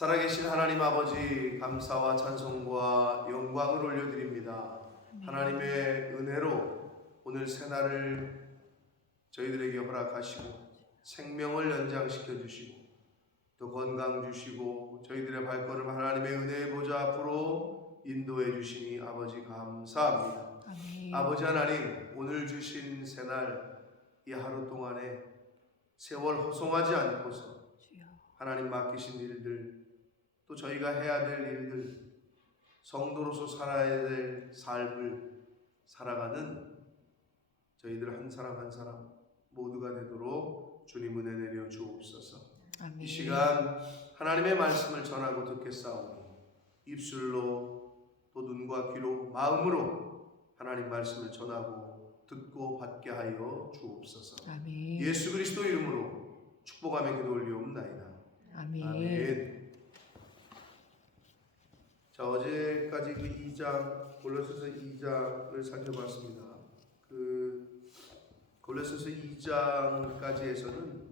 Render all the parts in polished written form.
살아계신 하나님 아버지, 감사와 찬송과 영광을 올려드립니다. 하나님의 은혜로 오늘 새날을 저희들에게 허락하시고 생명을 연장시켜 주시고 또 건강 주시고 저희들의 발걸음 하나님의 은혜의 보좌 앞으로 인도해 주시니 아버지 감사합니다. 아멘. 아버지 하나님, 오늘 주신 새날 이 하루 동안에 세월 허송하지 않고서 주여. 하나님 맡기신 일들, 또 저희가 해야 될 일들, 성도로서 살아야 될 삶을 살아가는 저희들 한 사람 한 사람 모두가 되도록 주님 은혜 내려 주옵소서. 아멘. 이 시간 하나님의 말씀을 전하고 듣겠사오니 입술로 또 눈과 귀로 마음으로 하나님 말씀을 전하고 듣고 받게 하여 주옵소서. 아멘. 예수 그리스도 이름으로 축복하며 기도 올리옵나이다. 아멘. 아멘. 자, 어제까지 그 2장, 골로새서 2장을 살펴봤습니다. 그 골로새서 2장까지에서는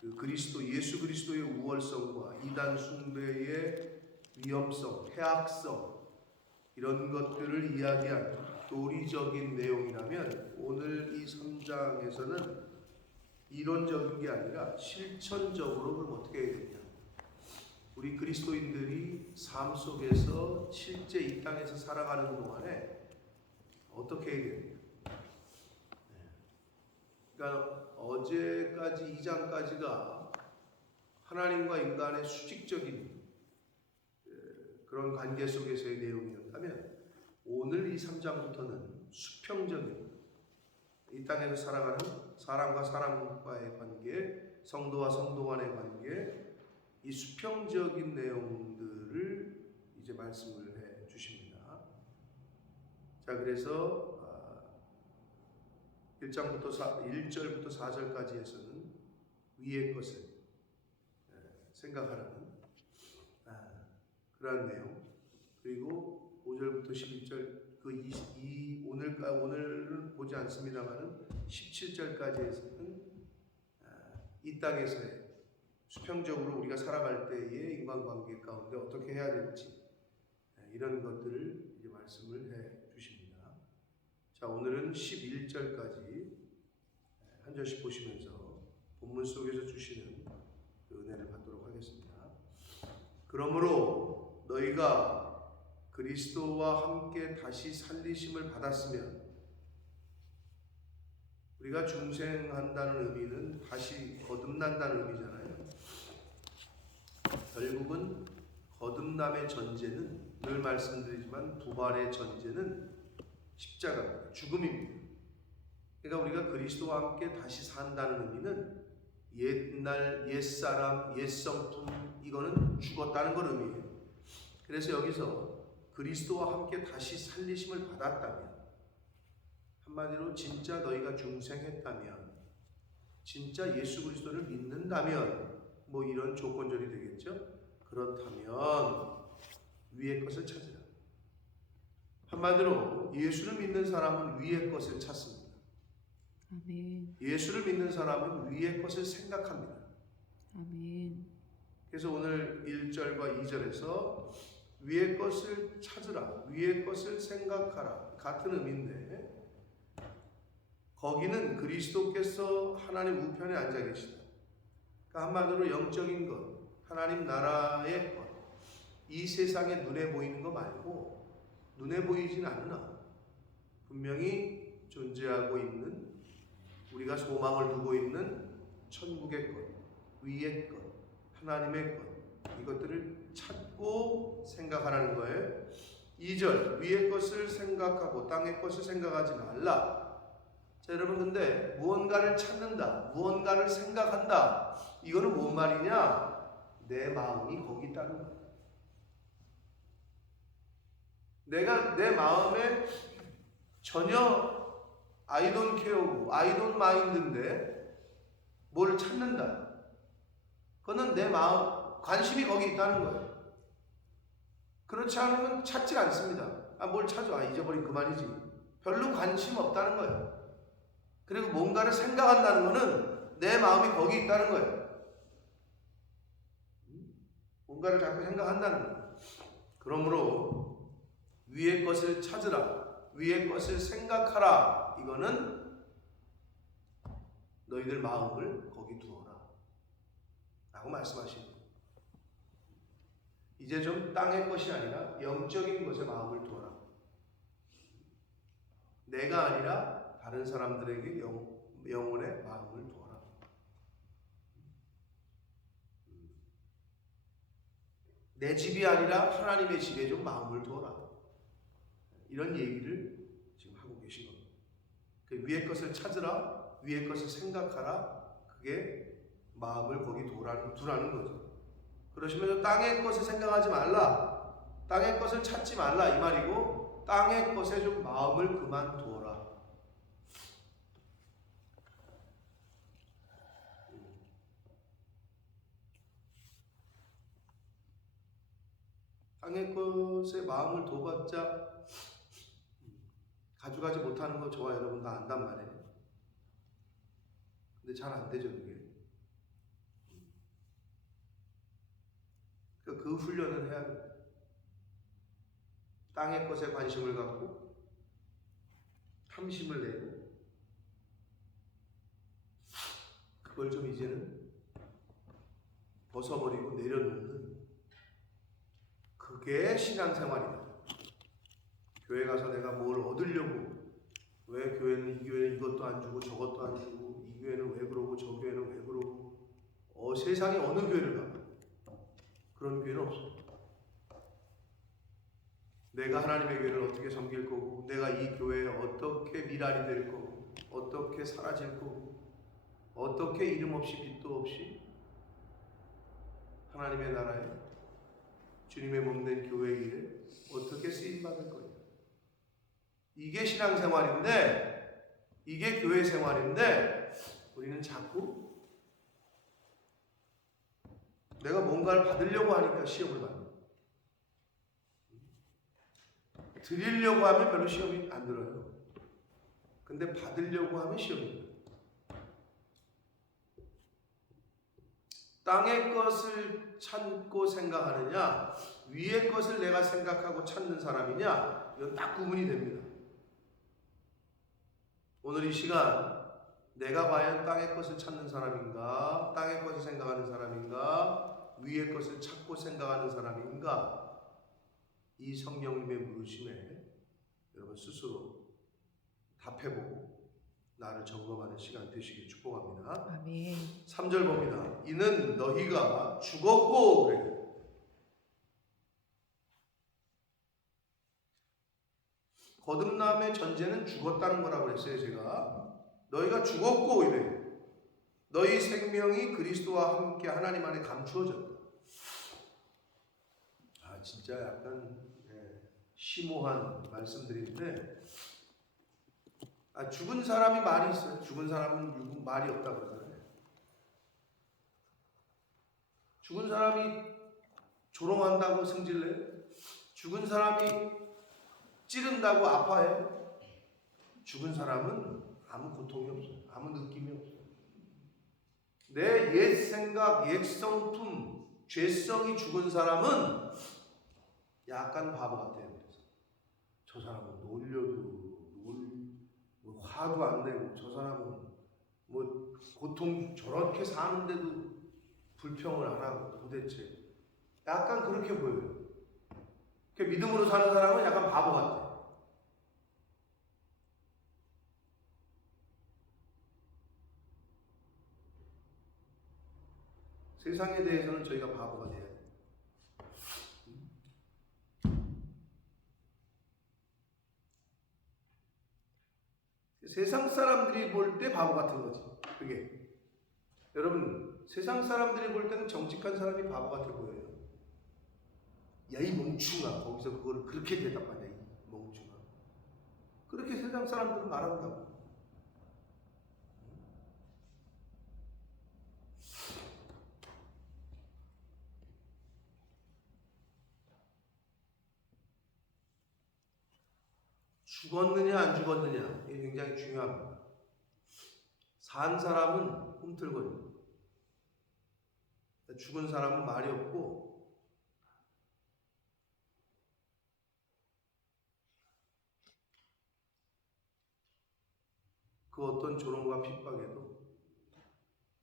그 그리스도, 예수 그리스도의 우월성과 이단 숭배의 위험성, 해악성, 이런 것들을 이야기한 교리적인 내용이라면 오늘 이 3장에서는 이론적인 게 아니라 실천적으로 그럼 어떻게 해야 되냐, 우리 그리스도인들이 삶 속에서 실제 이 땅에서 살아가는 동안에 어떻게 해야 되냐. 그러니까 어제까지 2장까지가 하나님과 인간의 수직적인 그런 관계 속에서의 내용이었다면 오늘 이 3장부터는 수평적인 이 땅에서 살아가는 사람과 사람과의 관계, 성도와 성도 간의 관계, 이 수평적인 내용들을 이제 말씀을 해 주십니다. 자, 그래서 1절부터 4절까지에서는 위의 것을 생각하라는 그러한 내용, 그리고 5절부터 11절 오늘은 보지 않습니다만은 17절까지에서는 이 땅에서의 수평적으로 우리가 살아갈 때의 인간관계 가운데 어떻게 해야 될지 이런 것들을 이제 말씀을 해 주십니다. 자, 오늘은 11절까지 한 절씩 보시면서 본문 속에서 주시는 그 은혜를 받도록 하겠습니다. 그러므로 너희가 그리스도와 함께 다시 살리심을 받았으면, 우리가 중생한다는 의미는 다시 거듭난다는 의미잖아요. 결국은 거듭남의 전제는 늘 말씀드리지만 부활의 전제는 십자가입니다. 죽음입니다. 그러니까 우리가 그리스도와 함께 다시 산다는 의미는 옛날, 옛사람, 옛성품, 이거는 죽었다는 걸 의미해요. 그래서 여기서 그리스도와 함께 다시 살리심을 받았다면, 한마디로 진짜 너희가 중생했다면, 진짜 예수 그리스도를 믿는다면, 뭐 이런 조건절이 되겠죠. 그렇다면 위의 것을 찾으라. 한마디로 예수를 믿는 사람은 위의 것을 찾습니다. 아멘. 예수를 믿는 사람은 위의 것을 생각합니다. 아멘. 그래서 오늘 1절과 2절에서 위의 것을 찾으라, 위의 것을 생각하라, 같은 의미인데 거기는 그리스도께서 하나님 우편에 앉아 계시다. 그러니까 한마디로 영적인 것, 하나님 나라의 것, 이 세상에 눈에 보이는 거 말고, 눈에 보이진 않으나 분명히 존재하고 있는, 우리가 소망을 두고 있는 천국의 것, 위의 것, 하나님의 것, 이것들을 찾고 생각하라는 거예요. 2절, 위의 것을 생각하고 땅의 것을 생각하지 말라. 자, 여러분, 근데 무언가를 찾는다, 무언가를 생각한다, 이거는 뭔 말이냐? 내 마음이 거기 있다는 거예요. 내가 내 마음에 전혀 I don't care고 I don't mind인데 뭘 찾는다, 그거는 내 마음, 관심이 거기 있다는 거예요. 그렇지 않으면 찾지 않습니다. 뭘 찾아? 잊어버린 그만이지. 별로 관심 없다는 거예요. 그리고 뭔가를 생각한다는 거는 내 마음이 거기 있다는 거예요. 뭔가를 자꾸 생각한다는 거예요. 그러므로 위의 것을 찾으라, 위의 것을 생각하라. 이거는 너희들 마음을 거기 두어라 라고 말씀하시는 거예요. 이제 좀 땅의 것이 아니라 영적인 것에 마음을 두어라. 내가 아니라 다른 사람들에게 영혼의 마음을 두어라. 내 집이 아니라 하나님의 집에 좀 마음을 두어라. 이런 얘기를 지금 하고 계신 겁니다. 그 위의 것을 찾으라, 위의 것을 생각하라. 그게 마음을 거기 두라는 거죠. 그러시면 땅의 것을 생각하지 말라, 땅의 것을 찾지 말라 이 말이고, 땅의 것에 좀 마음을 그만 두어라. 땅의 것에 마음을 둬봤자 가져가지 못하는 거 저와 여러분 다 안단 말이에요. 근데 잘 안 되죠, 그게. 그 훈련을 해야 돼요. 땅의 것에 관심을 갖고 탐심을 내고 그걸 좀 이제는 벗어버리고 내려놓는, 그게 신앙생활이다. 교회 가서 내가 뭘 얻으려고, 왜 교회는 이 교회는 이것도 안 주고 저것도 안 주고, 이 교회는 왜 그러고 저 교회는 왜 그러고, 세상에 어느 교회를 가면 그런 교회는 없어. 내가 하나님의 교회를 어떻게 섬길 거고, 내가 이 교회에 어떻게 미랄이 될 거고, 어떻게 사라질 거고, 어떻게 이름 없이 빛도 없이 하나님의 나라에 주님의 몸된 교회의 일에 어떻게 쓰임받을 거예요. 이게 신앙생활인데, 이게 교회 생활인데, 우리는 자꾸 내가 뭔가를 받으려고 하니까 시험을 받는 거예요. 드리려고 하면 별로 시험이 안 들어요. 근데 받으려고 하면 시험이 들어요. 땅의 것을 찾고 생각하느냐, 위의 것을 내가 생각하고 찾는 사람이냐, 이건 딱 구분이 됩니다. 오늘 이 시간 내가 과연 땅의 것을 찾는 사람인가, 땅의 것을 생각하는 사람인가, 위의 것을 찾고 생각하는 사람인가, 이 성령님의 물으심에 여러분 스스로 답해보고 나를 점검하는 시간 되시길 축복합니다. 아멘. 3절 봅니다. 이는 너희가 죽었고, 그래요. 거듭남의 전제는 죽었다는 거라고 그랬어요. 제가 너희가 죽었고 이래요. 너희 생명이 그리스도와 함께 하나님 안에 감추어졌다. 진짜 약간 심오한 말씀들인데, 죽은 사람이 말이 있어요. 죽은 사람은 말이 없다고 그러잖아요. 죽은 사람이 조롱한다고 승질내요. 죽은 사람이 찌른다고 아파해요. 죽은 사람은 아무 고통이 없어요. 아무 느낌이 없어요. 내 옛 생각, 옛 성품, 죄성이 죽은 사람은 약간 바보 같아요. 그래서 저 사람은 놀려도 화도 안 내고, 저 사람은 뭐 고통 저렇게 사는데도 불평을 안 하고, 도대체 약간 그렇게 보여요. 믿음으로 사는 사람은 약간 바보 같아요. 세상에 대해서는 저희가 바보가 돼야 돼요. 세상 사람들이 볼 때 바보 같은 거지. 그게 여러분, 세상 사람들이 볼 때는 정직한 사람이 바보 같아 보여요. 야, 이 멍충아, 거기서 그거를 그렇게 대답하냐, 이 멍충아. 그렇게 세상 사람들은 말한다고. 죽었느냐 안 죽었느냐, 이게 굉장히 중요합니다. 산 사람은 꿈틀거립니다. 죽은 사람은 말이 없고, 그 어떤 조롱과 핍박에도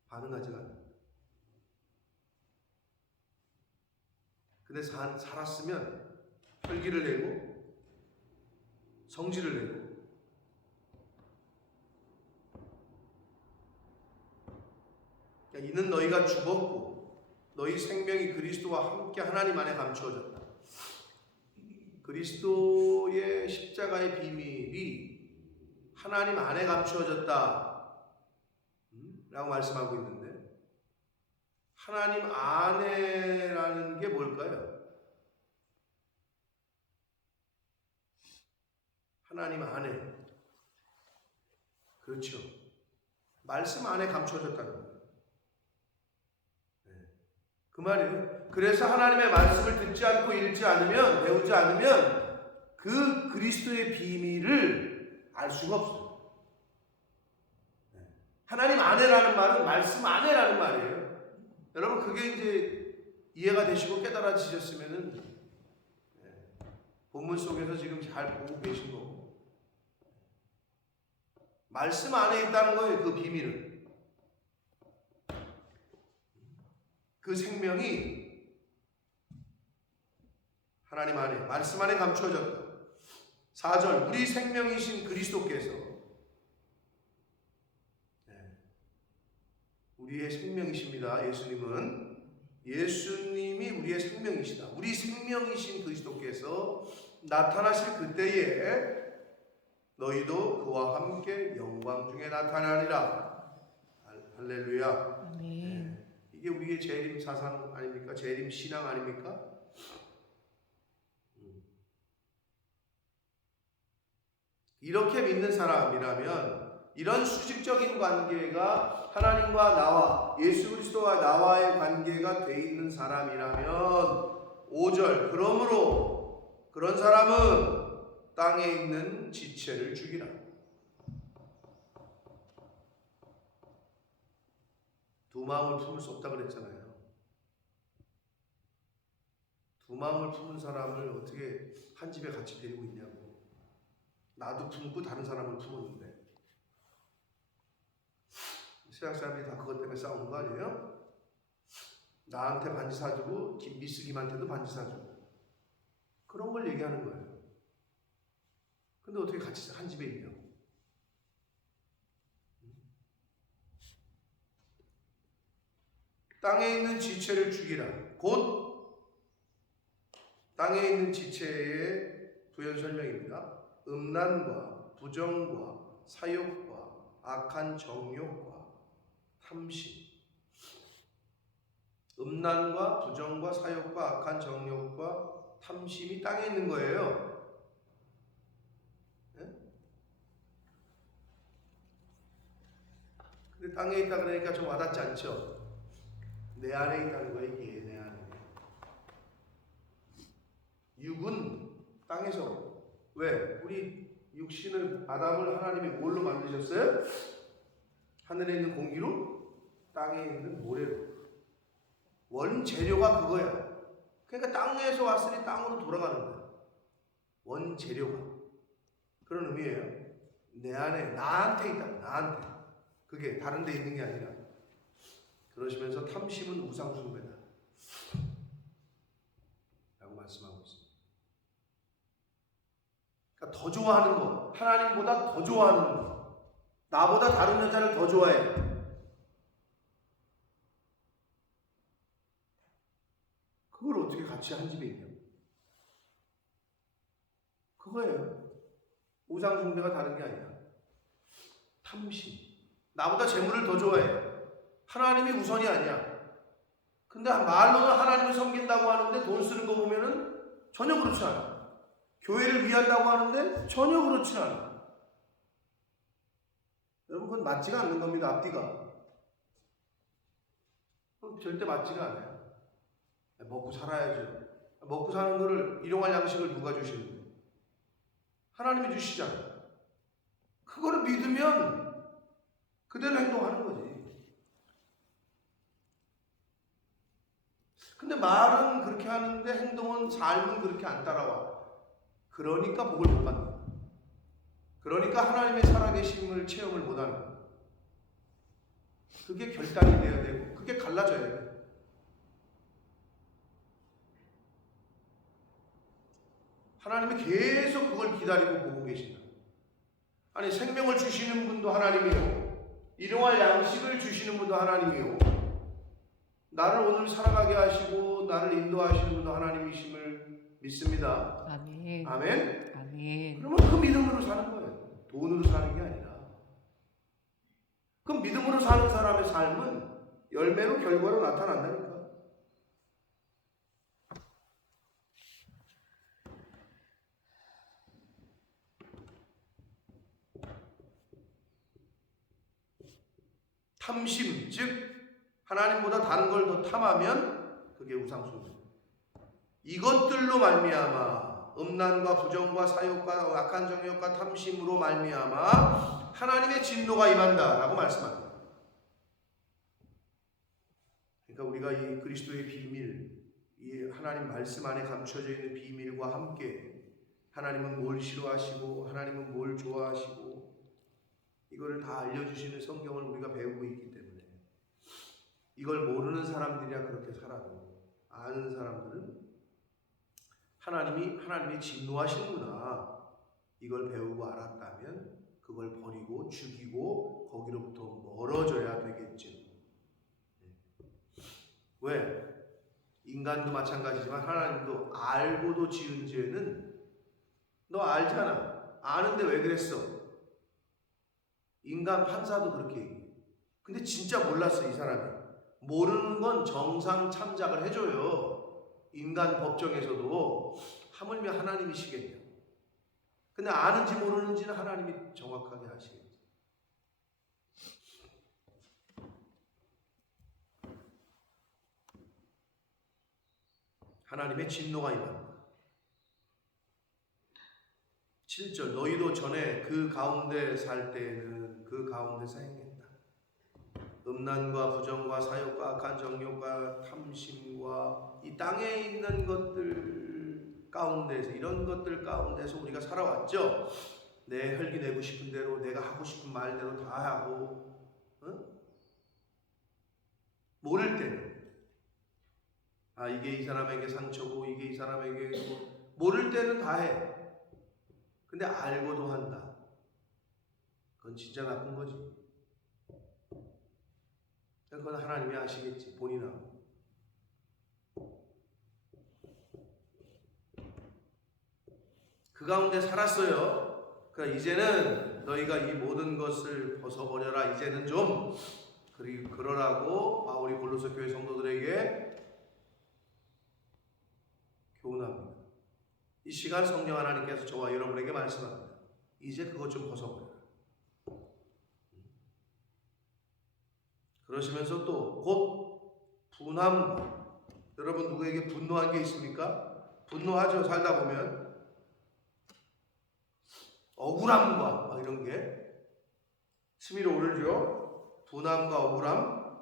반응하지가 않아요. 근데 살았으면 혈기를 내고 성질을 내고 이는 너희가 죽었고 너희 생명이 그리스도와 함께 하나님 안에 감추어졌다. 그리스도의 십자가의 비밀이 하나님 안에 감추어졌다 라고 말씀하고 있는데, 하나님 안에라는 게 뭘까요? 하나님 안에, 그렇죠, 말씀 안에 감추어졌다는 거예요. 그 말이에요. 그래서 하나님의 말씀을 듣지 않고 읽지 않으면, 배우지 않으면 그 그리스도의 비밀을 알 수가 없어요. 하나님 안에라는 말은 말씀 안에라는 말이에요. 여러분 그게 이제 이해가 되시고 깨달아지셨으면은 본문 속에서 지금 잘 보고 계신 거고, 말씀 안에 있다는 거예요. 그 비밀은, 그 생명이 하나님 안에, 말씀 안에 감추어졌다. 4절, 우리 생명이신 그리스도께서, 우리의 생명이십니다. 예수님이 우리의 생명이시다. 우리 생명이신 그리스도께서 나타나실 그때에 너희도 그와 함께 영광 중에 나타나리라. 할렐루야. 아멘. 이게 우리의 재림 사상 아닙니까? 재림 신앙 아닙니까? 이렇게 믿는 사람이라면 이런 수직적인 관계가 하나님과 나와, 예수 그리스도와 나와의 관계가 돼 있는 사람이라면 5절, 그러므로 그런 사람은 땅에 있는 지체를 죽이라. 두 마음을 품을 수 없다 그랬잖아요. 두 마음을 품은 사람을 어떻게 한 집에 같이 데리고 있냐고. 나도 품고 다른 사람을 품었는데. 세상 사람들이 다 그것 때문에 싸우는 거 아니에요? 나한테 반지 사주고 미스 김한테도 반지 사주고 그런 걸 얘기하는 거예요. 근데 어떻게 같이 한 집에 있냐고. 땅에 있는 지체를 죽이라. 곧 땅에 있는 지체의 부연 설명입니다. 음란과 부정과 사욕과 악한 정욕과 탐심. 음란과 부정과 사욕과 악한 정욕과 탐심이 땅에 있는 거예요. 네? 근데 땅에 있다 그러니까 좀 와닿지 않죠? 내 안에 있다는 거예요. 이게 내 안에. 육은 땅에서, 왜? 우리 육신을, 아담을 하나님이 뭘로 만드셨어요? 하늘에 있는 공기로, 땅에 있는 모래로. 원재료가 그거야. 그러니까 땅에서 왔으니 땅으로 돌아가는 거야. 원재료가. 그런 의미예요. 내 안에, 나한테 있다. 나한테. 그게 다른 데 있는 게 아니라. 그러시면서 탐심은 우상숭배다 라고 말씀하고 있습니다. 그러니까 더 좋아하는 거, 하나님보다 더 좋아하는 거, 나보다 다른 여자를 더 좋아해. 그걸 어떻게 같이 한 집에 있냐고. 그거예요. 우상숭배가 다른 게 아니라 탐심. 나보다 재물을 더 좋아해. 하나님이 우선이 아니야. 근데 말로는 하나님을 섬긴다고 하는데 돈 쓰는 거 보면은 전혀 그렇지 않아. 교회를 위한다고 하는데 전혀 그렇지 않아. 여러분 그건 맞지가 않는 겁니다. 앞뒤가. 절대 맞지가 않아요. 먹고 살아야죠. 먹고 사는 거를 일용할 양식을 누가 주시는데? 하나님이 주시잖아요. 그거를 믿으면 그대로 행동하는 거지. 근데 말은 그렇게 하는데 행동은, 삶은 그렇게 안 따라와. 그러니까 복을 못 받는 거야. 그러니까 하나님의 살아계심을 체험을 못하는 거예요. 그게 결단이 돼야 되고 그게 갈라져야 돼요. 하나님이 계속 그걸 기다리고 보고 계신다. 아니 생명을 주시는 분도 하나님이요, 일용할 양식을 주시는 분도 하나님이요, 나를 오늘 살아가게 하시고 나를 인도하시는 분도 하나님이심을 믿습니다. 아멘. 아멘. 아멘. 그러면 그 믿음으로 사는 거예요. 돈으로 사는 게 아니라. 그 믿음으로 사는 사람의 삶은 열매로 결과로 나타난다니까. 탐심, 즉 하나님보다 다른 걸 더 탐하면 그게 우상숭배입니다. 이것들로 말미암아 음란과 부정과 사욕과 악한 정욕과 탐심으로 말미암아 하나님의 진노가 임한다라고 말씀합니다. 그러니까 우리가 이 그리스도의 비밀, 이 하나님 말씀 안에 감춰져 있는 비밀과 함께 하나님은 뭘 싫어하시고 하나님은 뭘 좋아하시고 이거를 다 알려주시는 성경을 우리가 배우고 있기 때문에 이걸 모르는 사람들이야 그렇게 살아도 아는 사람들은 하나님이 진노하시는구나 이걸 배우고 알았다면 그걸 버리고 죽이고 거기로부터 멀어져야 되겠죠. 왜? 인간도 마찬가지지만 하나님도 알고도 지은 죄는 너 알잖아. 아는데 왜 그랬어? 인간 판사도 그렇게 얘기해. 근데 진짜 몰랐어 이 사람이. 모르는 건 정상 참작을 해줘요. 인간 법정에서도 하물며 하나님이시겠냐. 근데 아는지 모르는지는 하나님이 정확하게 아시겠죠. 하나님의 진노가 임한다. 7절 너희도 전에 그 가운데 살 때에는 그 가운데서 행했다. 음란과 부정과 사욕과 악한 정욕과 탐심과 이 땅에 있는 것들 가운데서 이런 것들 가운데서 우리가 살아왔죠. 내 혈기 내고 싶은 대로 내가 하고 싶은 말대로 다 하고 모를 때는 이게 이 사람에게 상처고 이게 이 사람에게 모를 때는 다 해. 근데 알고도 한다. 그건 진짜 나쁜 거지. 그건 하나님이 아시겠지. 본인하고. 그 가운데 살았어요. 그러니까 이제는 너희가 이 모든 것을 벗어버려라. 이제는 좀 그러라고 바울이 골로새 교회 성도들에게 교훈합니다. 이 시간 성령 하나님께서 저와 여러분에게 말씀합니다. 이제 그것 좀 벗어버려라. 그러시면서 또 곧 분함과 여러분 누구에게 분노한 게 있습니까? 분노하죠. 살다 보면 억울함과 막 이런 게 스미로 오르죠. 분함과 억울함.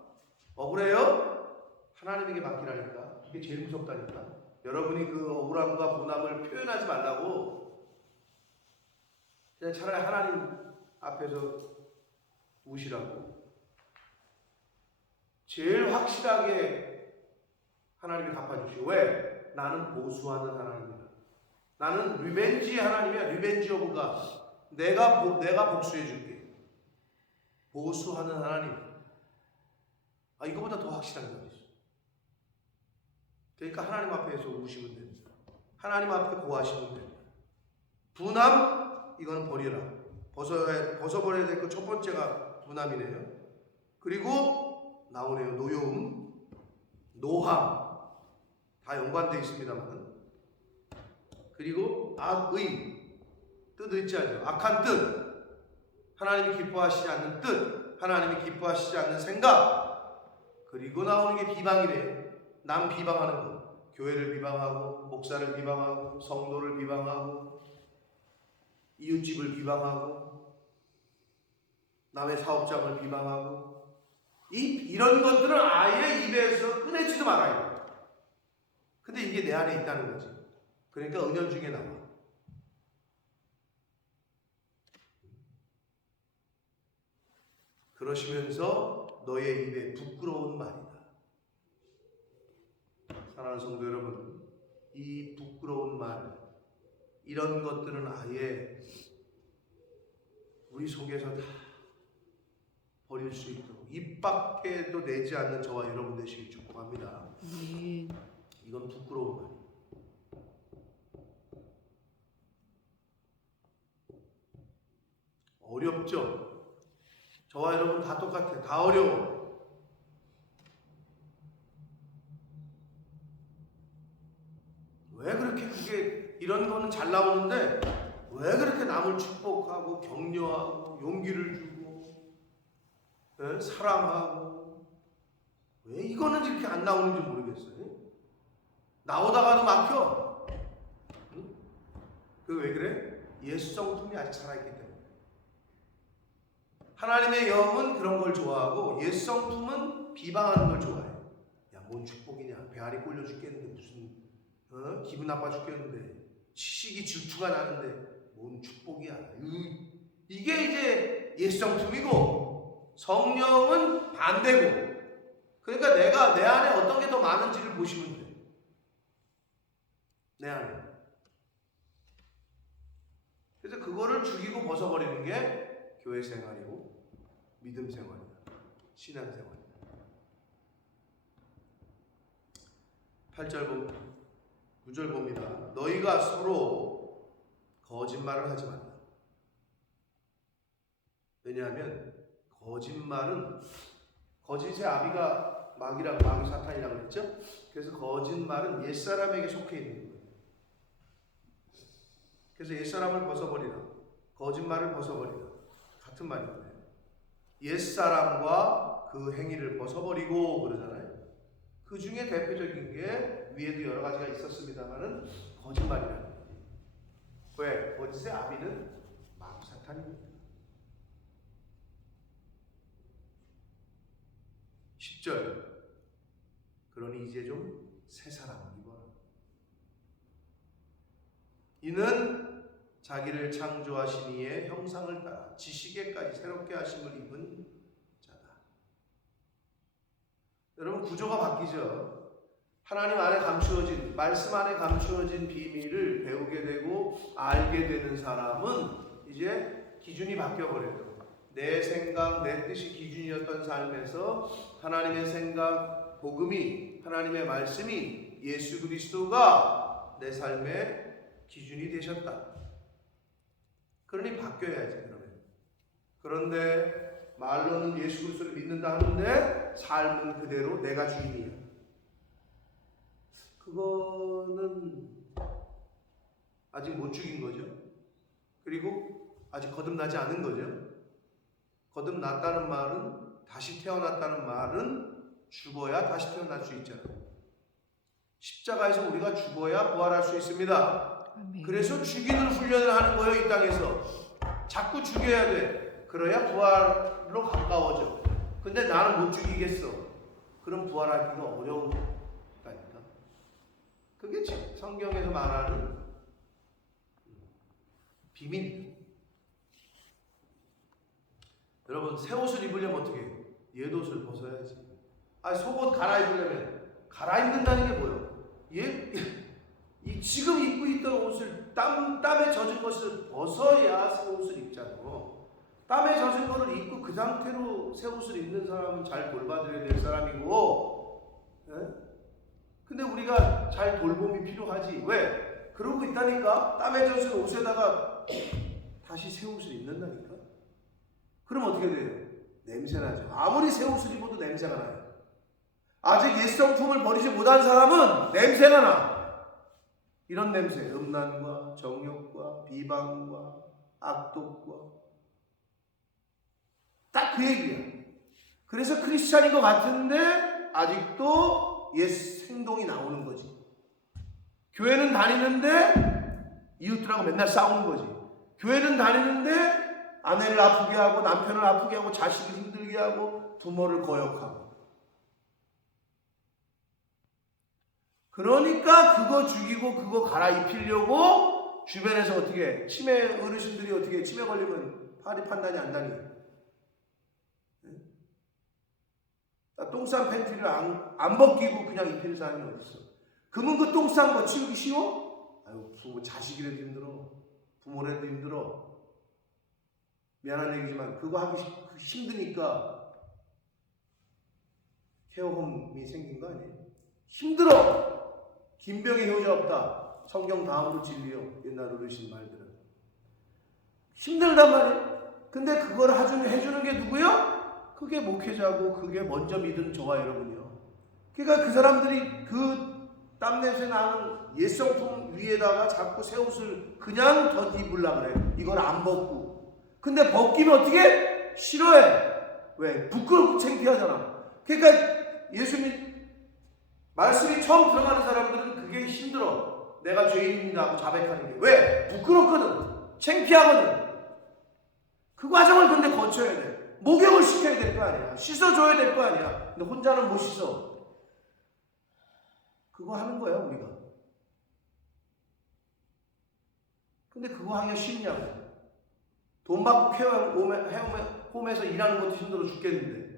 억울해요? 하나님에게 맡기라니까. 이게 제일 무섭다니까. 여러분이 그 억울함과 분함을 표현하지 말라고 그냥 차라리 하나님 앞에서 우시라고. 제일 확실하게 하나님이 갚아주시고. 왜? 나는 보수하는 하나님이다. 나는 리벤지 하나님이야. 리벤지 오브 갓. 내가 복수해 줄게. 보수하는 하나님. 이거보다 더 확실한 게 어디 있어? 그러니까 하나님 앞에서 우시면 됩니다. 하나님 앞에 고하시면 됩니다. 분함 이거는 버리라. 벗어버려야 될 것 첫 번째가 분함이네요. 그리고 나오네요. 노여움, 노함 다 연관되어 있습니다만. 그리고 악의 뜻 의지하죠. 악한 뜻, 하나님이 기뻐하시지 않는 뜻, 하나님이 기뻐하시지 않는 생각. 그리고 나오는 게 비방이래요. 남 비방하는 거. 교회를 비방하고 목사를 비방하고 성도를 비방하고 이웃집을 비방하고 남의 사업장을 비방하고 이런 것들은 아예 입에서 꺼내지도 말아야 돼. 근데 이게 내 안에 있다는 거지. 그러니까 은연중에 나와. 그러시면서 너의 입에 부끄러운 말이다. 사랑하는 성도 여러분, 이 부끄러운 말, 이런 것들은 아예 우리 속에서 다 버릴 수 있도록 입 밖에도 내지 않는 저와 여러분 되시길 축복합니다. 아멘. 이건 부끄러운 말이에요. 어렵죠? 저와 여러분 다 똑같아. 다 어려워. 왜 그렇게 그게 이런 거는 잘 나오는데 왜 그렇게 남을 축복하고 격려하고 용기를 주고 사랑하고 왜 이거는 이렇게 안 나오는지 모르겠어요. 나오다가도 막혀. 그 왜 그래? 예수성품이 아직 살아있기 때문에. 하나님의 영은 그런 걸 좋아하고 예수성품은 비방하는 걸 좋아해. 야, 뭔 축복이냐? 배알이 꼴려 죽겠는데 무슨 기분 나빠 죽겠는데 시기 질투가 나는데 뭔 축복이야? 이게 이제 예수성품이고 성령은 반대고. 그러니까 내가 내 안에 어떤 게 더 많은지를 보시면 돼. 내 안에. 그래서 그거를 죽이고 벗어버리는 게 교회 생활이고 믿음 생활이다. 신앙 생활이다. 8절 9절 봅니다. 너희가 서로 거짓말을 하지 말라. 왜냐하면 거짓말은 거짓의 아비가 마귀 사탄이라고 그랬죠? 그래서 거짓말은 옛사람에게 속해 있는 거예요. 그래서 옛사람을 벗어버리라. 거짓말을 벗어버리라. 같은 말인데 옛사람과 그 행위를 벗어버리고 그러잖아요. 그 중에 대표적인 게 위에도 여러 가지가 있었습니다만은 거짓말이라는 거예요. 왜? 거짓의 아비는 마귀 사탄입니다. 10절 그러니 이제 좀 새 사람을 입어라. 이는 자기를 창조하신 이의 형상을 따라 지식에까지 새롭게 하심을 입은 자다. 여러분 구조가 바뀌죠. 하나님 안에 감추어진 말씀 안에 감추어진 비밀을 배우게 되고 알게 되는 사람은 이제 기준이 바뀌어버려요. 내 생각, 내 뜻이 기준이었던 삶에서 하나님의 생각, 복음이 하나님의 말씀이 예수 그리스도가 내 삶의 기준이 되셨다. 그러니 바뀌어야지 그러면. 그런데 말로는 예수 그리스도를 믿는다 하는데 삶은 그대로 내가 주인이야. 그거는 아직 못 죽인 거죠. 그리고 아직 거듭나지 않은 거죠. 거듭났다는 말은 다시 태어났다는 말은 죽어야 다시 태어날 수 있잖아요. 십자가에서 우리가 죽어야 부활할 수 있습니다. 아멘. 그래서 죽이는 훈련을 하는 거예요. 이 땅에서 자꾸 죽여야 돼. 그래야 부활로 가까워져. 근데 나는 못 죽이겠어. 그럼 부활하기가 어려운 거니까. 그게 성경에서 말하는 비밀이에요. 여러분 새 옷을 입으려면 어떻게 해요? 옛 옷을 벗어야지. 속옷 갈아입으려면 갈아입는다는 게 뭐예요? 지금 입고 있던 옷을 땀에 젖은 것을 벗어야 새 옷을 입잖아. 땀에 젖은 것을 입고 그 상태로 새 옷을 입는 사람은 잘 돌봐드려야 될 사람이고, 근데 우리가 잘 돌봄이 필요하지. 왜? 그러고 있다니까. 땀에 젖은 옷에다가 다시 새 옷을 입는다니까. 그럼 어떻게 돼요? 냄새나죠. 아무리 새 옷을 입어도 냄새가 나요. 아직 옛성품을 버리지 못한 사람은 냄새가 나. 이런 냄새, 음란과 정욕과 비방과 악독과 딱 그 얘기야. 그래서 크리스찬인 것 같은데 아직도 옛 행동이 나오는 거지. 교회는 다니는데 이웃들하고 맨날 싸우는 거지. 교회는 다니는데 아내를 아프게 하고 남편을 아프게 하고 자식을 힘들게 하고 부모를 거역하고. 그러니까 그거 죽이고 그거 갈아입히려고 주변에서 어떻게 치매 어르신들이 어떻게 치매 걸리면 파리 판단이 안 다니. 똥싼 팬티를 안 벗기고 그냥 입히는 사람이 어딨어? 그러면 그 똥 싼 거 치우기 쉬워? 아유, 부모 자식이라도 힘들어. 부모라도 힘들어. 미안한 얘기지만 그거 하기 힘드니까 케어홈이 생긴 거 아니에요? 힘들어. 김병의 효자 없다. 성경 다음으로 진리요. 옛날 어르신 말들은 힘들단 말이에요. 근데 그걸 해주는 게 누구요? 그게 목회자고 그게 먼저 믿은 저와 여러분이요. 그러니까 그 사람들이 그 땀냄새 나는 옛성품 위에다가 자꾸 새 옷을 그냥 입으려고 그래. 이걸 안 벗고. 근데 벗기면 어떻게? 싫어해. 왜? 부끄럽고 창피하잖아. 그러니까 예수님 말씀이 처음 들어가는 사람들은 그게 힘들어. 내가 죄인입니다 하고 자백하는 게. 왜? 부끄럽거든. 창피하거든. 그 과정을 근데 거쳐야 돼. 목욕을 시켜야 될 거 아니야. 씻어줘야 될 거 아니야. 근데 혼자는 못 씻어. 그거 하는 거야 우리가. 근데 그거 하기가 쉽냐고. 돈 받고 홈에서 일하는 것도 힘들어 죽겠는데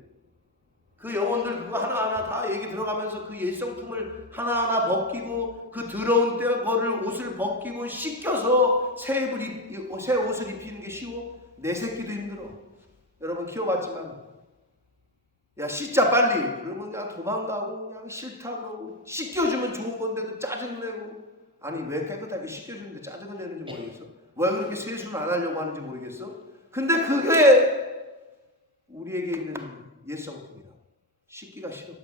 그 영혼들 그거 하나하나 다 얘기 들어가면서 그 옛성품을 하나하나 벗기고 그 더러운 거를 옷을 벗기고 씻겨서 새 옷을 입히는 게 쉬워? 내 새끼도 힘들어. 여러분 키워봤지만 야 씻자 빨리 그러면 그냥 도망가고 그냥 싫다고 그러고 씻겨주면 좋은 건데도 짜증내고 아니 왜 깨끗하게 씻겨주는데 짜증을 내는지 모르겠어. 왜 그렇게 세수는 안 하려고 하는지 모르겠어. 근데 그게 우리에게 있는 옛성품이다. 씻기가 싫어.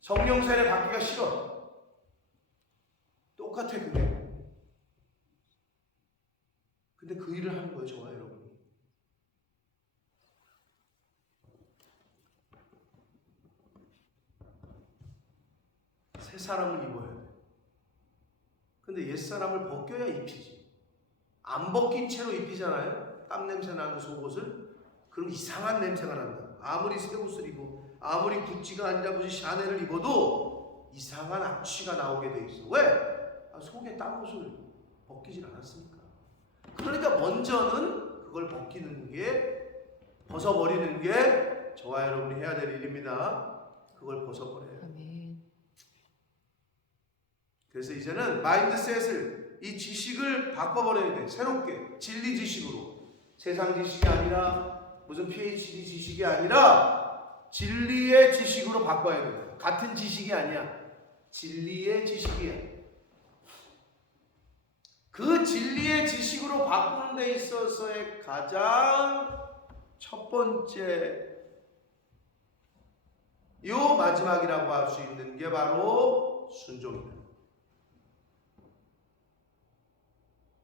성령 세례 받기가 싫어. 똑같아 그게. 근데 그 일을 하는 거예요 저와 여러분이. 새 사람을 입어야 돼. 근데 옛 사람을 벗겨야 입히지. 안 벗긴 채로 입히잖아요. 땀 냄새 나는 속옷을. 그럼 이상한 냄새가 난다. 아무리 새 옷을 입어, 아무리 구찌가 아니라 무슨 샤넬을 입어도 이상한 악취가 나오게 돼 있어. 왜? 속에 땀 옷을 벗기질 않았으니까. 그러니까 먼저는 그걸 벗어버리는 게 저와 여러분이 해야 될 일입니다. 그걸 벗어버려요. 아멘. 그래서 이제는 마인드셋을, 이 지식을 바꿔버려야 돼. 새롭게 진리 지식으로. 세상 지식이 아니라 무슨 PhD 지식이 아니라 진리의 지식으로 바꿔야 돼. 같은 지식이 아니야. 진리의 지식이야. 그 진리의 지식으로 바꾸는 데 있어서의 가장 첫 번째 요 마지막이라고 할 수 있는 게 바로 순종이다.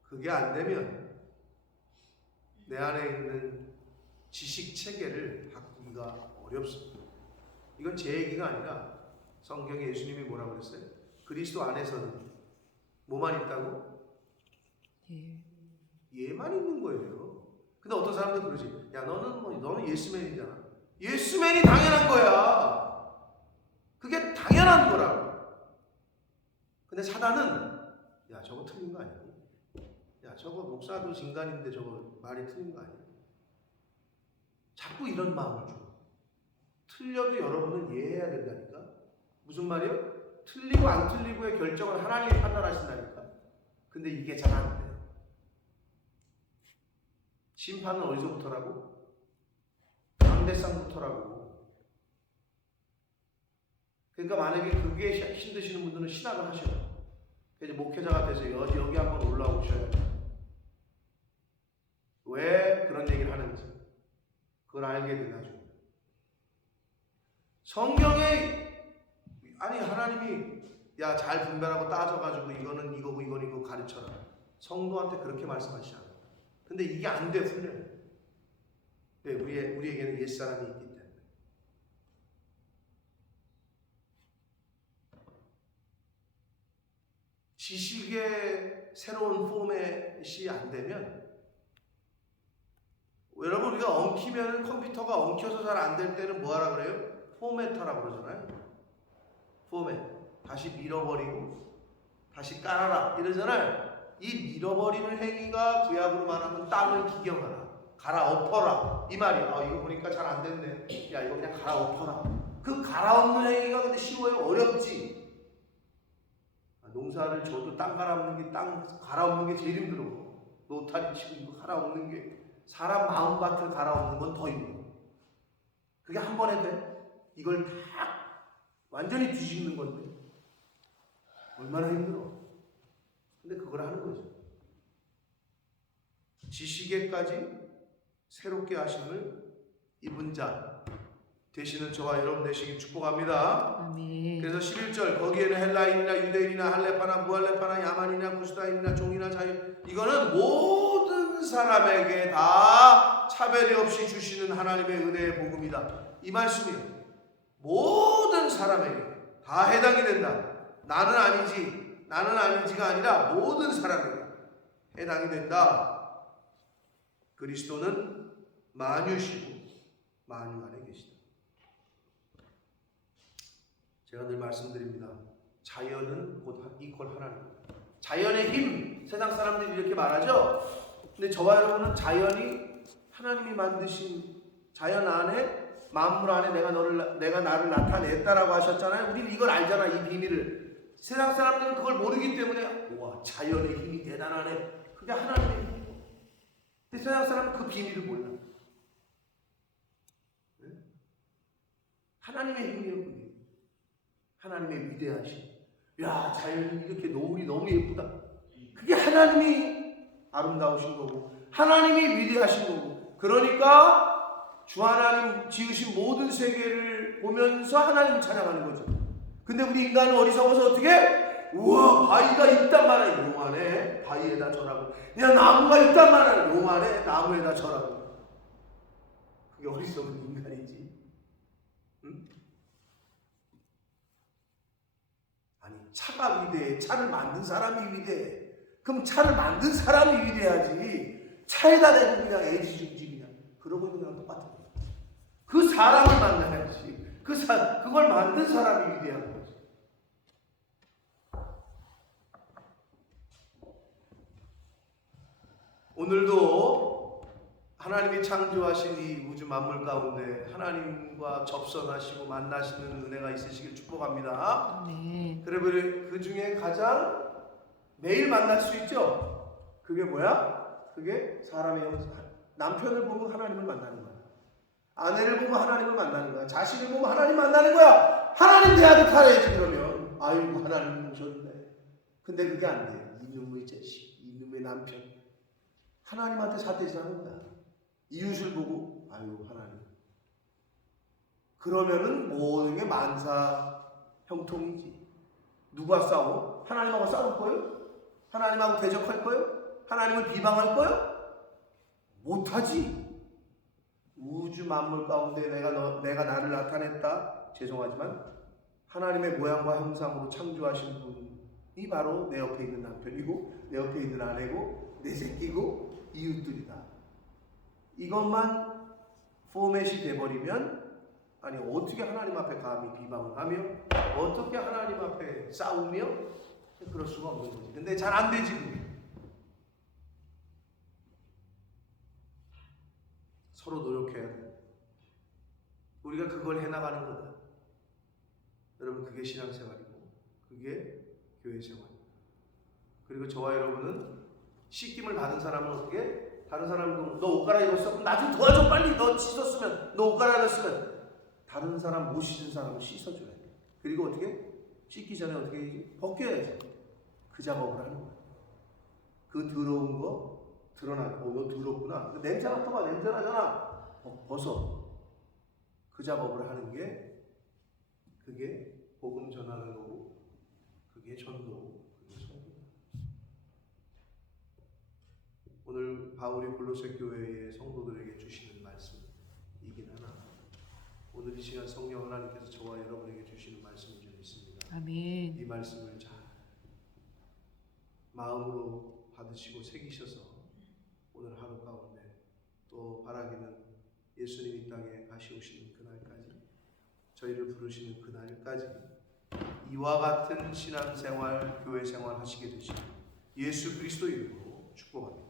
그게 안 되면 내 안에 있는 지식 체계를 바꾸기가 어렵습니다. 이건 제 얘기가 아니라 성경에 예수님이 뭐라고 그랬어요? 그리스도 안에서는 뭐만 있다고? 얘만 있는 거예요. 근데 어떤 사람들 그러지. 야 너는 예스맨이잖아. 예스맨이 당연한 거야. 그게 당연한 거라고. 근데 사단은 야 저거 틀린 거 아니야? 야 저거 목사도 인간인데 저거 말이 틀린 거 아니야? 자꾸 이런 마음을 줘. 틀려도 여러분은 이해해야 된다니까. 무슨 말이요? 틀리고 안 틀리고의 결정은 하나님이 판단하신다니까. 근데 이게 잘 안 돼. 심판은 어디서부터라고? 강대상부터라고. 그러니까 만약에 그게 힘드시는 분들은 신학을 하셔. 이제 목회자가 돼서 여기 한번 올라오셔야 돼. 왜 그런 얘기를 하는지 그걸 알게 돼 나중에. 성경에 아니 하나님이 야 잘 분별하고 따져가지고 이거는 이거고 이건 이거 가르쳐라. 성도한테 그렇게 말씀하시지 않아요. 근데 이게 안 돼 훈련. 네, 우리에게는 옛사람이 있기 때문에. 지식의 새로운 포맷이 안 되면 여러분 우리가 엉키면 컴퓨터가 엉켜서 잘 안 될 때는 뭐하라 그래요? 포맷하라고 그러잖아요. 포맷. 다시 밀어버리고 다시 깔아라 이러잖아요. 이 밀어버리는 행위가 구약으로 말하면 땅을 기경하라. 갈아엎어라 이 말이야. 이거 보니까 잘 안 됐네. 야 이거 그냥 갈아엎어라. 그 갈아엎는 행위가 근데 쉬워요? 어렵지. 농사를 줘도 땅 갈아엎는 게 땅 갈아엎는 게 제일 힘들어. 노타리 치고 이거 갈아엎는 게 사람 마음밭을 갈아엎는 건 더 힘들어. 그게 한 번에 돼? 이걸 다 완전히 뒤집는 건데 얼마나 힘들어. 근데 그걸 하는 거죠. 지식에까지 새롭게 하심을 입은 자 되시는 저와 여러분 되시길 축복합니다. 아멘. 그래서 11절 거기에는 헬라인이나 유대인이나 할레파나 무할레파나 야만이나 구스다인이나 종이나 자유 이거는 모든 사람에게 다 차별이 없이 주시는 하나님의 은혜의 복음이다. 이 말씀이에요. 모든 사람에게 다 해당이 된다. 나는 아니지가 아니라 모든 사람에게 해당이 된다. 그리스도는 만유시고 만유 안에 계시다. 제가 늘 말씀드립니다. 자연은 곧 이퀄 하나님. 자연의 힘, 세상 사람들이 이렇게 말하죠. 근데 저와 여러분은 자연이 하나님이 만드신 자연 안에 만물 안에 내가 나를 나타냈다라고 하셨잖아요. 우리는 이걸 알잖아, 이 비밀을. 세상 사람들은 그걸 모르기 때문에 와 자연의 힘이 대단하네. 그게 하나님의 힘이에요. 근데 세상 사람은 그 비밀을 몰라. 네? 하나님의 힘이에요. 그게. 하나님의 위대하심. 야 자연이 이렇게 노을이 너무 예쁘다. 그게 하나님이 아름다우신 거고 하나님이 위대하신 거고. 그러니까 주 하나님 지으신 모든 세계를 보면서 하나님을 찬양하는 거죠. 근데 우리 인간은 어리석어서 어떻게? 우와 바위가 있단 말이야. 용안에 바위에다 절하고 야 나무가 있단 말이야. 용안에 나무에다 절하고. 그게 어리석은 인간이지. 응? 아니 차가 위대해. 차를 만든 사람이 위대해. 그럼 차를 만든 사람이 위대하지. 차에다 대고 그냥 애지중지 그냥 그러고 있는 거랑 똑같은 거야. 그 사람을 만나야지. 그걸 만든 사람이 위대한 거지. 오늘도 하나님이 창조하신 이 우주 만물 가운데 하나님과 접선하시고 만나시는 은혜가 있으시길 축복합니다. 아멘. 그리고 그 중에 가장 매일 만날 수 있죠. 그게 뭐야? 그게 사람의 형상. 남편을 보면 하나님을 만나는 거야. 아내를 보면 하나님을 만나는 거야. 자식을 보면 하나님 만나는 거야. 하나님 내 아들 살아야지 그러면. 아이고 하나님 오셨네. 근데 그게 안 돼. 이놈의 자식, 이놈의 남편. 하나님한테 사대질하는 거야. 이웃을 보고 아이고 하나님. 그러면은 모든 게 만사 형통이지. 누가 싸워? 하나님하고 싸울 거예요? 하나님하고 대적할 거예요? 하나님을 비방할 거예요? 못하지. 우주 만물 가운데 내가 나를 나타냈다. 죄송하지만 하나님의 모양과 형상으로 창조하신 분이 바로 내 옆에 있는 남편이고 내 옆에 있는 아내고 내 새끼고 이웃들이다. 이것만 포맷이 돼버리면 아니 어떻게 하나님 앞에 감히 비방을 하며 어떻게 하나님 앞에 싸우며 그럴 수가 없는 거지. 근데 잘 안 되지 그게. 서로 노력해야 돼. 우리가 그걸 해나가는 거다. 여러분 그게 신앙생활이고 그게 교회생활이고. 그리고 저와 여러분은 씻김을 받은 사람은 어떻게? 다른 사람도 너 옷 갈아입었어? 그럼 나 좀 도와줘 빨리. 너 씻었으면 너 옷 갈아입었으면 다른 사람 못 씻은 사람을 씻어줘야 돼. 그리고 어떻게? 씻기 전에 어떻게 해야지? 벗겨야지. 그 작업을 하는 거야. 그 더러운 거 드러나고 너 더럽구나. 냄새 맡아봐. 냄새 나잖아. 벗어. 그 작업을 하는 게 그게 복음 전하는 거고 그게 전도고 그게 선교다. 오늘 바울이 골로새 교회의 성도들에게 주시는 말씀이긴 하나 오늘 이 시간 성령 하나님께서 저와 여러분에게 주시는 말씀이 좀 있습니다. 아멘. 이 말씀을 잘 마음으로 받으시고 새기셔서 오늘 하루 가운데 또 바라기는 예수님이 이 땅에 다시 오시는 그날까지 저희를 부르시는 그날까지 이와 같은 신앙생활, 교회생활 하시게 되시고 예수 그리스도 이름으로 축복합니다.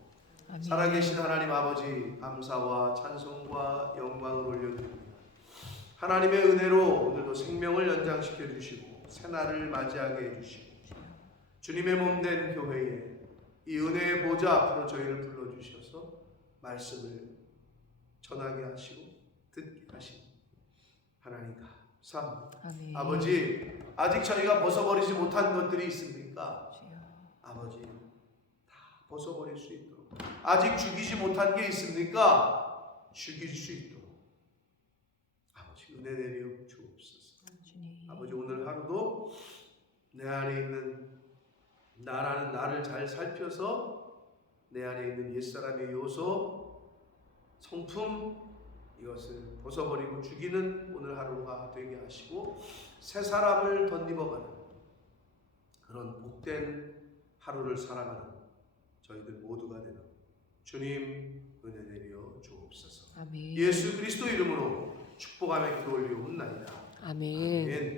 아멘. 살아계신 하나님 아버지, 감사와 찬송과 영광을 올려드립니다. 하나님의 은혜로 오늘도 생명을 연장시켜 주시고 새날을 맞이하게 해주시고 주님의 몸된 교회에 이 은혜의 보좌 앞으로 저희를 불러주셔서 말씀을 전하게 하시고 듣게 하시고 하나님 감사합니다. 아멘. 아버지, 아직 저희가 벗어버리지 못한 것들이 있습니까? 주여. 아버지, 다 벗어버릴 수 있도록. 아직 죽이지 못한 게 있습니까? 죽일 수 있도록. 아버지, 은혜 내려 주옵소서. 주님. 아버지, 오늘 하루도 내 안에 있는 나라는 나를 잘 살펴서 내 안에 있는 옛사람의 요소, 성품, 이것을 벗어버리고 죽이는 오늘 하루가 되게 하시고 새 사람을 덧입어가는 그런 복된 하루를 살아가는 저희들 모두가 되는 주님 은혜 내려 주옵소서. 아멘. 예수 그리스도 이름으로 축복하며 기도 올리옵나이다. 아멘. 아멘.